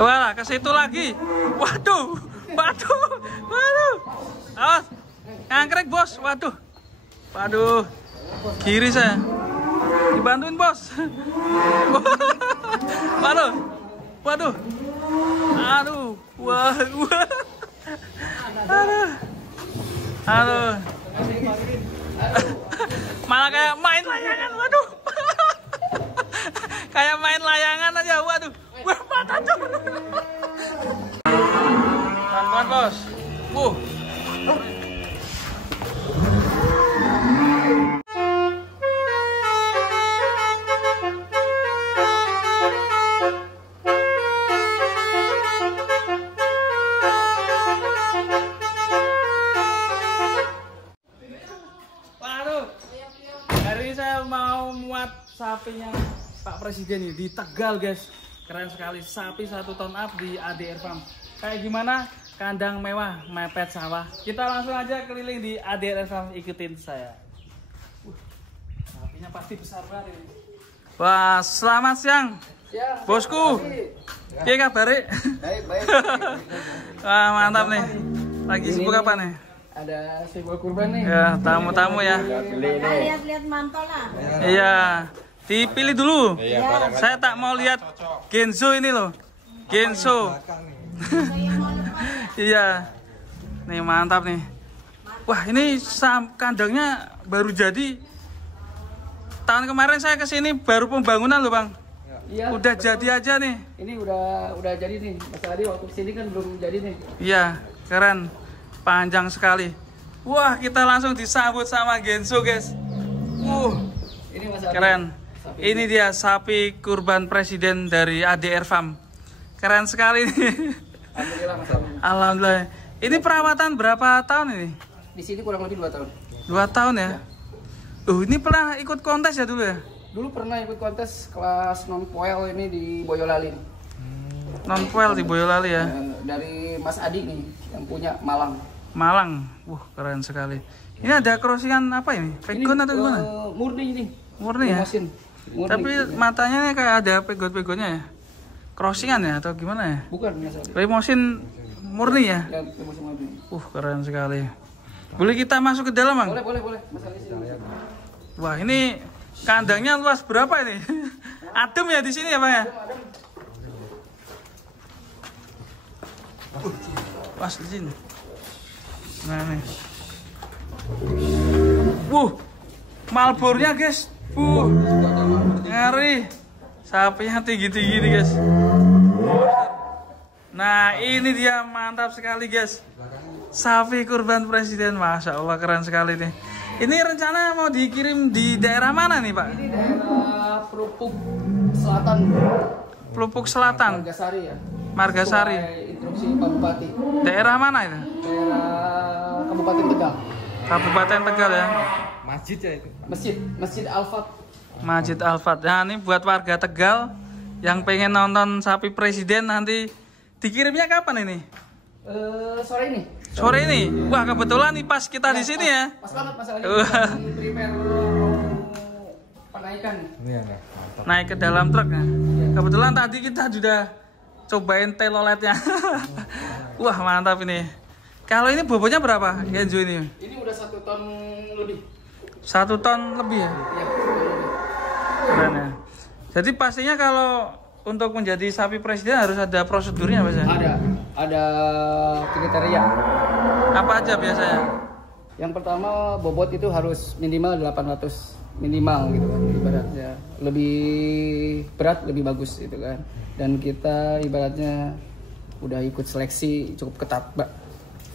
Wah, ke situ lagi. Waduh. Awas. Ngangkrek, Bos. Waduh. Kiri saya. Dibantuin, Bos. Waduh. Aduh. Wah. Aduh. Malah kayak main layangan, waduh. Kayak main layangan aja, waduh. Wah, mata tuh. Pelan-pelan, Bos. Hari ini saya mau muat sapinya Pak Presiden ini di Tegal, guys. Keren sekali, sapi 1 ton up di ADR Farm. Kayak gimana? Kandang mewah, mepet sawah. Kita langsung aja keliling di ADR Farm, ikutin saya. Sapinya pasti besar banget ini. Wah, selamat siang. Bosku. Iya kabar? Baik. Wah, mantap nih. Lagi sibuk apa nih? Ada sebuah kurban nih. Ya, tamu-tamu ya. Lihat mantol lah. Iya, dipilih dulu. Saya tak mau lihat Genzo ini loh. Genzo. Iya. Nih mantap nih. Wah, ini kandangnya baru jadi. Tahun kemarin saya kesini baru pembangunan loh, Bang. Iya. Udah betul. Jadi aja nih. Ini udah jadi nih. Mas Adi waktu kesini kan belum jadi nih. Iya, keren. Panjang sekali. Wah, kita langsung disambut sama Genzo, guys. Ini Mas Adi. Keren. Ini dia sapi kurban presiden dari ADR Farm. Keren sekali nih. Alhamdulillah Mas Adi. Alhamdulillah. Ini perawatan berapa tahun ini? Di sini kurang lebih 2 tahun. 2 tahun ya? Ini pernah ikut kontes ya dulu ya? Dulu pernah ikut kontes kelas non-poel ini di Boyolali. Non-poel di Boyolali ya? Dari Mas Adi nih yang punya Malang. Malang. Keren sekali. Ini ada crossingan apa ini? Pegon atau gimana? Murni ini. Murni ya? Mesin. Murni. Tapi matanya nih kayak ada pegon-pegonnya ya? Crossingan ya atau gimana ya? Bukan Mas Adi. Limosin murni ya? Ya, mesin murni. Keren sekali. Boleh kita masuk ke dalam, Bang? Boleh. Mas Adi sini. Wah, ini kandangnya luas berapa ini? Adem ya di sini ya, Bang ya? Pas di sini. Nah, nih. Malbornya, guys. Ngeri. Sapinya tinggi-tinggi nih, guys. Nah, ini dia mantap sekali, guys. Sapi kurban presiden, Masya Allah, keren sekali nih. Ini rencana mau dikirim di daerah mana nih, Pak? Ini daerah Pelupuk Selatan. Pelupuk Selatan. Margasari ya. Margasari. Instruksi Pak Bupati. Daerah mana itu? Daerah Kabupaten Tegal. Kabupaten Tegal ya. Masjid ya itu. Masjid Al-Fat. Masjid Al-Fat. Nah, ini buat warga Tegal yang pengen nonton sapi presiden nanti dikirimnya kapan ini? Sore ini. Sore ini. Wah, kebetulan nih pas kita di sini ya. Pas banget masalahnya. Prepare penaikan. Naik ke dalam truk ya. Kebetulan tadi kita sudah cobain teloletnya. Wah, mantap ini. Kalau ini bobotnya berapa, Genzo ini? Ini udah 1 ton lebih. 1 ton lebih ya? Iya. Keren ya. Jadi pastinya kalau untuk menjadi sapi presiden harus ada prosedurnya, Mas ya? Ada kriteria. Apa aja biasanya? Yang pertama, bobot itu harus minimal 800 minimal gitu kan, ibaratnya. Lebih berat lebih bagus gitu kan. Dan kita ibaratnya udah ikut seleksi cukup ketat, Mbak.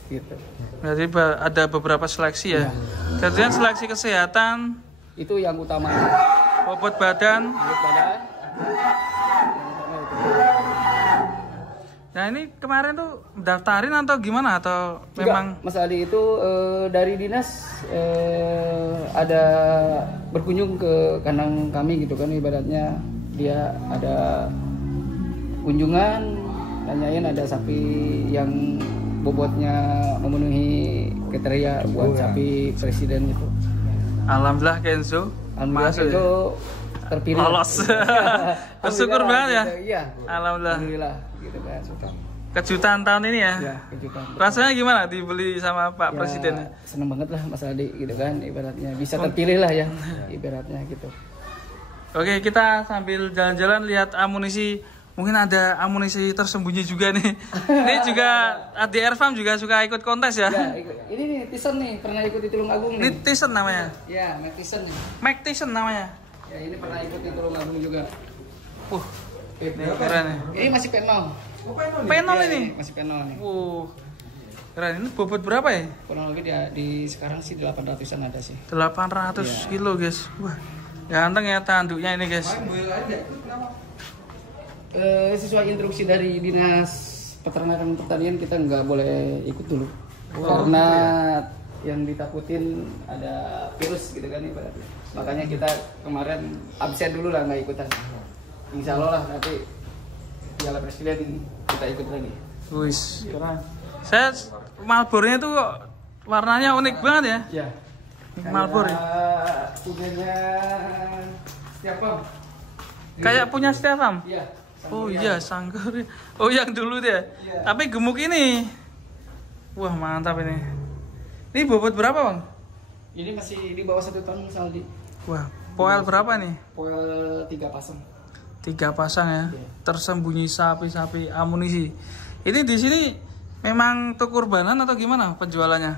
Gitu. Berarti ada beberapa seleksi ya. Kemudian seleksi kesehatan, Itu yang utama. bobot badan. Bobot badan. Nah, ini kemarin tuh daftarin atau gimana atau memang Mas Ali itu dari dinas ada berkunjung ke kandang kami gitu kan, ibaratnya dia ada kunjungan, nanyain ada sapi yang bobotnya memenuhi kriteria buat sapi presiden itu. Alhamdulillah Genzo Alhamdulillah masuk itu ya? terpilih. Lolos. Bersyukur banget ya. Gitu. Iya. Alhamdulillah. Gitu kan. Kejutan tahun ini ya. Ya, kejutan. Rasanya gimana dibeli sama Pak Presiden? Seneng banget lah Mas Aldi gitu kan, ibaratnya bisa terpilih lah ya, ibaratnya gitu. Oke, kita sambil jalan-jalan lihat amunisi. Mungkin ada amunisi tersembunyi juga nih. Ini juga ADR Farm juga suka ikut kontes ya? Ya, ini nih Tyson nih, pernah ikut di Tulungagung nih. Ini Tyson namanya? Ya, Mac Tyson nih. Mac Tyson namanya? Ya, ini pernah ikut di Tulungagung juga. Ini keren nih. Ini masih penol. Penol Ya, ini? masih penol nih. Keren. Ini bobot berapa ya? Kurang lebih di sekarang sih 800-an ada sih. 800 kilo guys. Wah, ganteng ya tanduknya ini guys. Sesuai instruksi dari Dinas Peternakan Pertanian kita nggak boleh ikut dulu karena yang ditakutin ada virus gitu kan ibaratnya. Makanya kita kemarin absen dulu lah, nggak ikutan. Insya Allah lah nanti Piala Presiden kita ikut lagi. Wis, keren. Saya Marlboro-nya tuh warnanya unik banget ya. Ya. Marlboro. Punyanya siapa? Kayak punya Stefan. Iya. Oh iya, Sanggur. Oh yang dulu dia. Iya. Tapi gemuk ini. Wah, mantap ini. Ini bobot berapa, Bang? Ini masih di bawah 1 ton Mas Aldi. Wah, poel berapa nih? Poel 3 pasang. 3 pasang ya. Iya. Tersembunyi sapi-sapi amunisi. Ini di sini memang untuk kurbanan atau gimana penjualannya?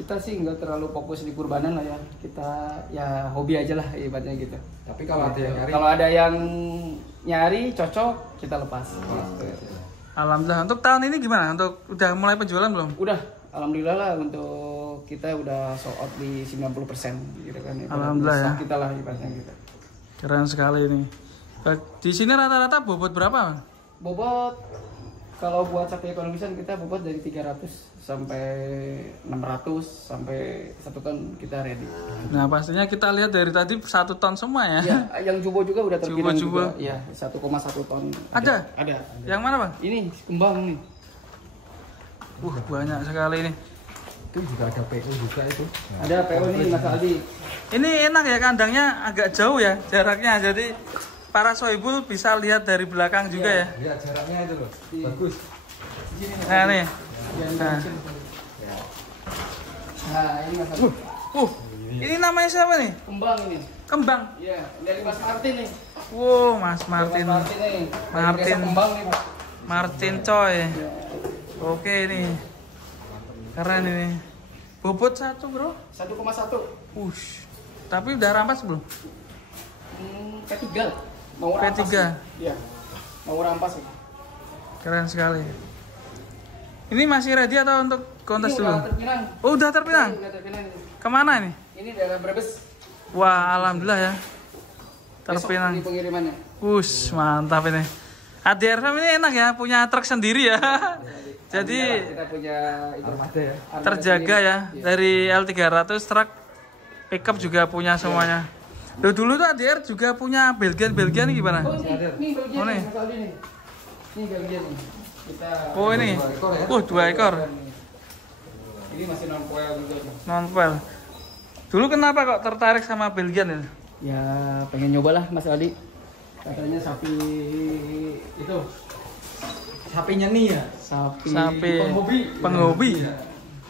Kita sih nggak terlalu fokus di kurbanan lah ya. Kita ya hobi aja lah ibaratnya gitu. Tapi kalau ada yang nyari, Kalau ada yang nyari cocok kita lepas. Gitu. Alhamdulillah. Untuk tahun ini gimana? Untuk udah mulai penjualan belum? Udah, alhamdulillah lah untuk kita udah sold out di 90% gitu kan. Alhamdulillah ya. Kita lah ibaratnya gitu. Keren sekali ini. Di sini rata-rata bobot berapa, Bang? Bobot kalau buat sapi ekonomisan kita bobot dari 300 sampai 600 sampai 1 ton kita ready. Nah, pastinya kita lihat dari tadi 1 ton semua ya. Ya, yang jumbo juga udah terpinang Jumbo. juga. Ya, 1,1 ton. Ada? Ada. Yang mana, Bang? Ini kembang nih. Banyak sekali ini. itu juga ada PO juga itu. Ada PO nih Mas Aldi. Ini enak ya, kandangnya agak jauh ya jaraknya, jadi para sohibul bisa lihat dari belakang juga ya. Lihat jaraknya itu loh. Bagus. Nah nih. Nah, ini Mas Aldi. Ini namanya siapa nih? Kembang ini. Kembang. Iya, dari Mas Martin nih. Wow, Mas Martin. Mas Martin nih. Martin. Desa Kembang nih, Pak. Martin Coy. Oke ini. Keren ini. Bobot 1 bro. 1,1. Ush. Tapi udah rampas belum? P3. Mau rampas. P3. Iya. Mau rampas. Keren sekali. Ini masih ready atau untuk kontes Ini dulu? udah terpinang. Oh, udah terpinang. Udah terpinang. Kemana ini? Ini daerah Brebes. Wah, alhamdulillah ya. Besok Terpinang. ini pengirimannya. Wush, mantap ini. ADR Farm ini enak ya, punya truk sendiri ya. Jadi Kita punya itu Armada ya. terjaga ya. Dari L300 truk pickup juga punya semuanya. Loh, dulu tuh ADR juga punya Belgian gimana? Oh, ini Belgian Oh, nih. nih, Mas Aldi nih. Ini Belgian nih. Kita Oh ini. 2 ekor. Ini masih non poil juga nih. Non-pel. Dulu kenapa kok tertarik sama Belgian ini? Ya pengen nyoba lah Mas Aldi. Katanya sapi itu Sapinya nih ya. sapi Sapi penghobi. Iya.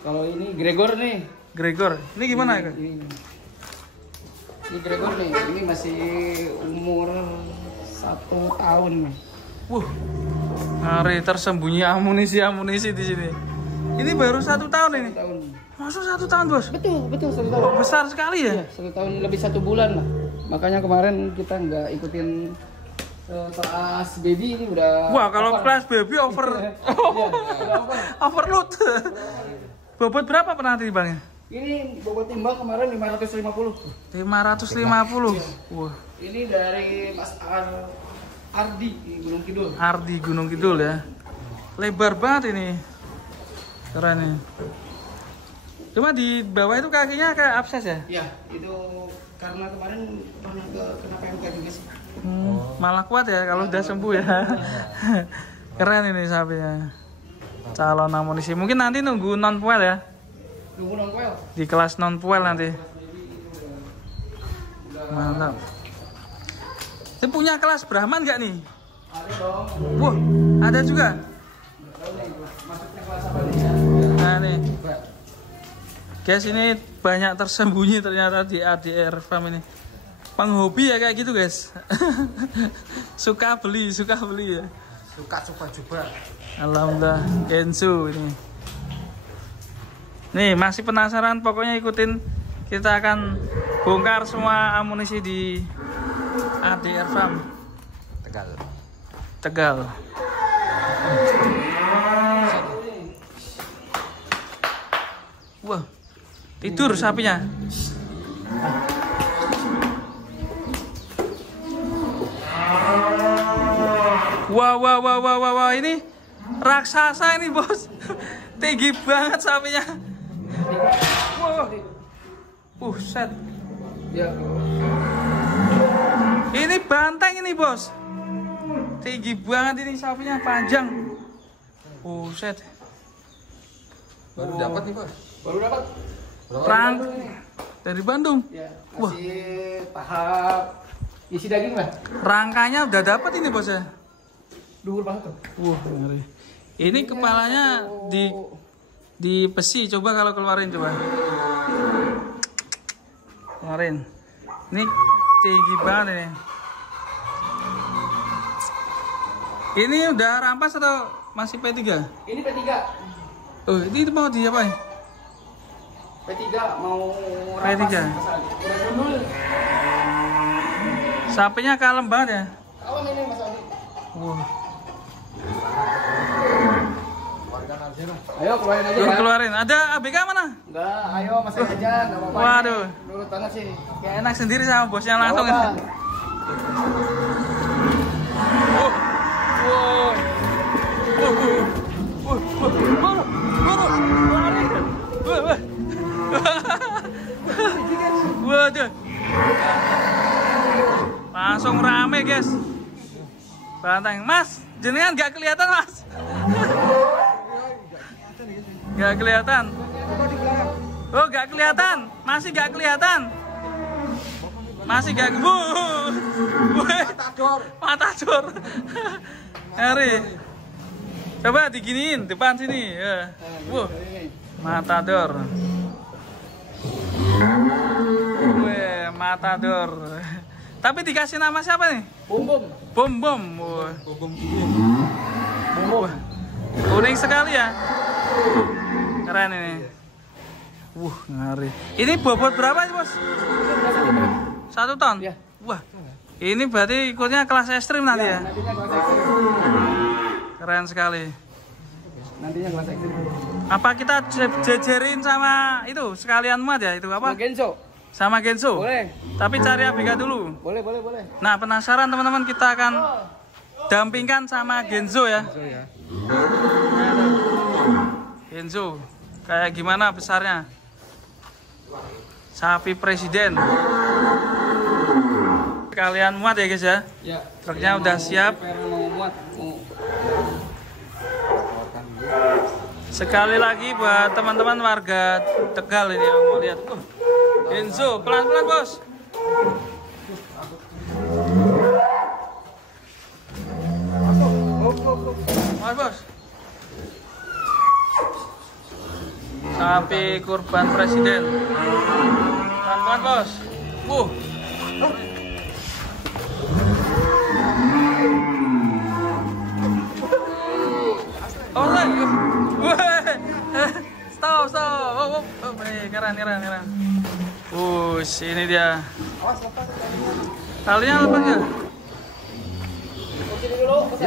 Kalau ini Gregor nih. Gregor. Ini gimana ya? Ini Gregor nih. Ini masih umur 1 tahun nih. Hari tersembunyi amunisi di sini. Ini baru 1 tahun ini. 1 tahun. Masuk 1 tahun bos? Betul 1 tahun. Besar sekali ya? Iya, 1 tahun lebih 1 bulan lah. Makanya kemarin kita nggak ikutin kelas baby ini udah. Wah kalau over. kelas baby over. Iya, udah over. Overload. Bobot berapa pernah timbangnya? Ini bobot timbang kemarin 550. 550. Wah. Ini dari Mas Ardi di Gunung Kidul. Ardi Gunung Kidul ya. Lebar banget ini. Keren nih. Cuma di bawah itu kakinya kayak abses ya? Iya, itu karena kemarin pernah kena PMK juga sih. Malah kuat ya kalau udah sembuh ya. Keren ini sapinya. Calon amunisi. Mungkin nanti nunggu non puel ya. Nunggu non poil. Di kelas non puel nanti. Mantap. Ini punya kelas Brahman nggak nih? Ada dong. Wah, ada juga. Masuknya kelas apa nih ya? Nah nih, guys, ini banyak tersembunyi ternyata di ADR Farm ini. Penghobi ya kayak gitu guys. suka beli ya. Suka coba-coba. Alhamdulillah, Gensu ini. Nih masih penasaran, pokoknya ikutin. Kita akan bongkar semua amunisi di ADR Farm Tegal. Wah, tidur sapinya. Wah, ini raksasa ini bos. Tinggi banget sapinya. Wah, set. Ya. Ini banteng ini bos. Tinggi banget ini sapinya, panjang. Set. Baru dapat nih, Bos. Baru dapat. Perang dari Bandung. Ya, Wah. masih tahap isi daging lah. Rangkanya udah dapat ini bos ya. Duhur banget tuh. Wah, ngeri. Ini kepalanya di besi. Coba kalau keluarin coba. Keluarin. Ini tinggi banget ini. Ini udah rampas atau masih P3? Ini P3. Oh, ini mau diapain? P3 mau P3. Udah gundul. Sapinya kalem banget ya. Kalem ini Mas Andi. Wah. Ayo keluarin aja Belum ya. keluarin. Ada ABK mana? Enggak, ayo masih aja, enggak apa-apa. Waduh. Nurut banget sih. Kayak enak sendiri sama bosnya langsung. Nggak Ya. apa-apa. Waduh. Langsung rame guys. Banteng. Mas, jenengan nggak kelihatan mas? Nggak kelihatan. Oh nggak kelihatan. Masih nggak kelihatan. Masih nggak. Matador. Hari. Coba diginiin depan sini. Ya. Matador. Wih, Matador. Tapi dikasih nama siapa nih? Bom Bom. Wah. Kuning sekali ya. Keren ini. Ngeri. Ini bobot berapa sih, Bos? 1 ton? Ya. Wah. Ini berarti ikutnya kelas ekstrim nanti ya? Nantinya kelas ekstrim. Keren sekali. Nantinya kelas ekstrim. Apa kita jejerin sama itu sekalian muat ya? Itu apa? Genso. Sama Genso? Boleh. Tapi cari ABK dulu. Boleh. Nah, penasaran teman-teman, kita akan dampingkan sama Genso ya. Genso. Kayak gimana besarnya? Sapi presiden. Kalian muat ya guys ya? Ya. Truknya udah siap. Mau muat. Sekali lagi buat teman-teman warga Tegal ini yang mau lihat. Genso, pelan-pelan bos. Mas bos. Sapi kurban presiden. Pelan-pelan bos. Oh, stop. Keren. Ini dia. Talinya lepas ya?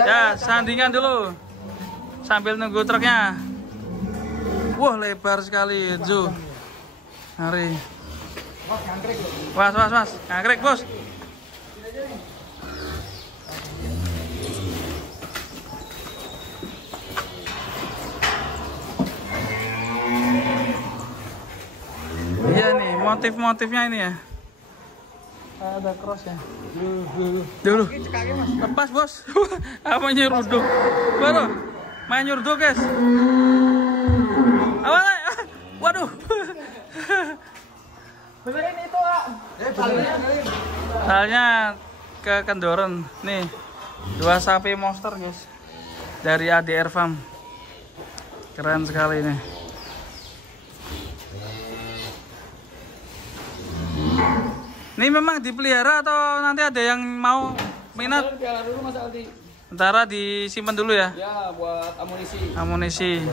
Ya, sandingan dulu. Sambil nunggu truknya. Wah, lebar sekali, Zo. Mari. Was. Ngangkrek, bos. Iya nih, motif-motifnya ini ya. Ada cross ya. Dulu. Lepas bos. Apa nyeruduk? Baru. Main nyeruduk guys. Apa? Waduh. Benerin itu, Kak. Halnya ke Kendoren. Nih, 2 sapi monster guys dari ADR Farm. Keren sekali nih. Ini memang dipelihara atau nanti ada yang mau minat? Piala dulu Mas Aldi. Ntar disimpan dulu ya. Ya, buat amunisi. Amunisi.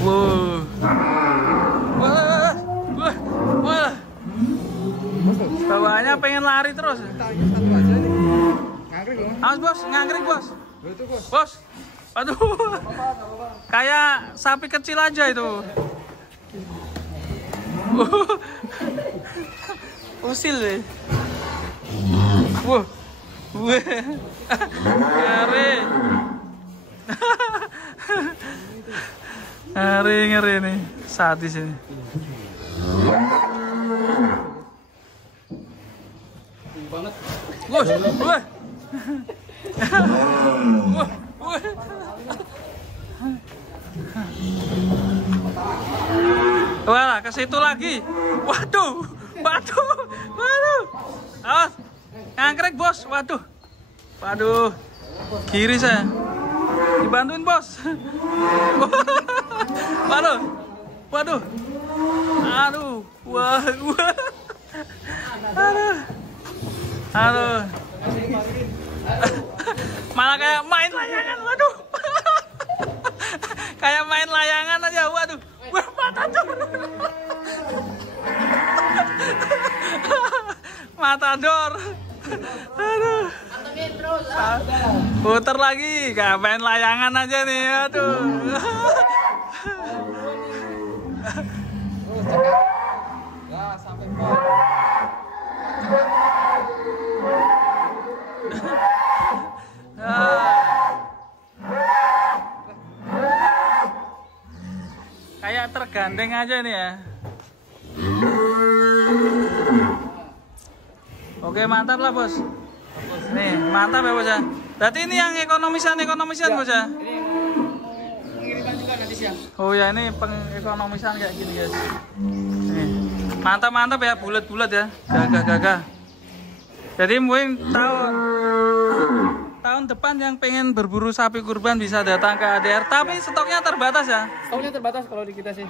Wow. Wah. Wah. Wah. Bawaannya pengen lari terus. Tanya satu aja nih. Ngangkrik loh. Awas bos, ngangkrik bos. Itu bos. Bos. Aduh. Kayak sapi kecil aja itu. Usil deh. Wah. Wah. Ngeri. Ngeri nih. Sadis ini. Banget. Wah. Wah. Wah. Wah. Wah, ke situ lagi. Waduh. Waduh. Waduh. Awas. Ngangkrek, Bos. Waduh. Waduh. Kiri saya. Dibantuin, Bos. Waduh. Waduh. Aduh. Wah. Wah. Aduh. Aduh. Malah kayak main layangan. Waduh. Kayak main layangan aja. Waduh. Wah, matador. Matador. Aduh. Puter lagi. Kayak main layangan aja nih. Aduh. Ya, sampai Kayak tergandeng aja nih ya. Oke, mantap lah bos. Nih mantap ya bos ya. Berarti ini yang ekonomisan bos ya. ini pengiriman juga nanti siang. Oh ya, ini pengekonomisan kayak gini guys. Nih mantap ya, bulat ya, gagah. Jadi mungkin tahun depan yang pengen berburu sapi kurban bisa datang ke ADR, tapi stoknya terbatas ya. Stoknya terbatas kalau di kita sih.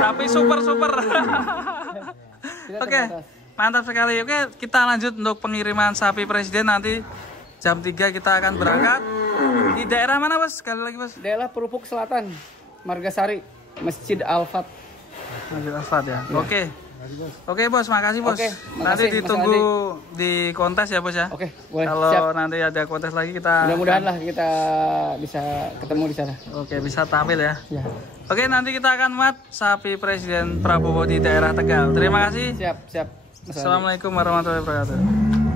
Tapi super. Oke, mantap sekali. Oke, kita lanjut untuk pengiriman sapi presiden nanti jam 3 kita akan berangkat. Di daerah mana bos? Sekali lagi bos. Daerah Perupuk Selatan, Margasari, Masjid Al-Fat. Masjid Al-Fat ya. Oke bos, makasih bos. Oke, Nanti makasih, ditunggu di kontes ya bos ya. Oke, boleh. Kalau Siap. nanti ada kontes lagi kita. Mudah-mudahan lah kita bisa ketemu di sana. Oke, bisa tampil ya. Ya. Oke, nanti kita akan muat sapi Presiden Prabowo di daerah Tegal. Terima kasih. Siap. Assalamualaikum warahmatullahi wabarakatuh.